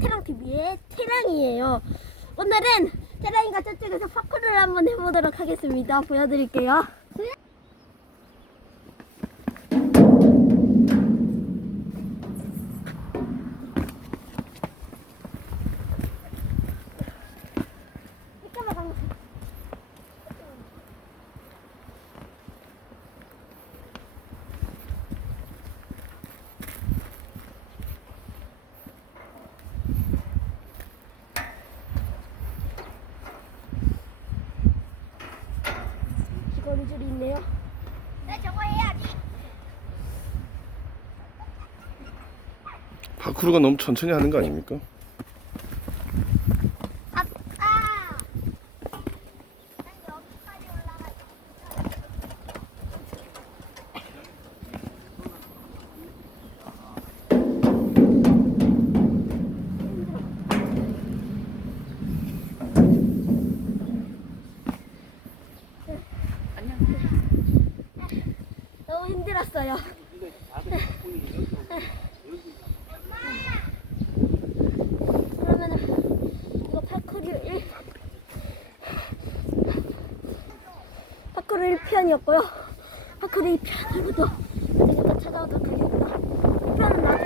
태랑TV의 태랑이에요. 오늘은 태랑이가 저쪽에서 파크를 한번 해보도록 하겠습니다. 보여드릴게요. 있네요. 네, 저거 해야지. 파크루가 너무 천천히 하는 거 아닙니까? 힘들었어요. 그러면은 이거 파크류 1 파크루 1편이었고요. 파크루 2편으로도 제가 또 찾아오도록 하겠습니다. 2편은 나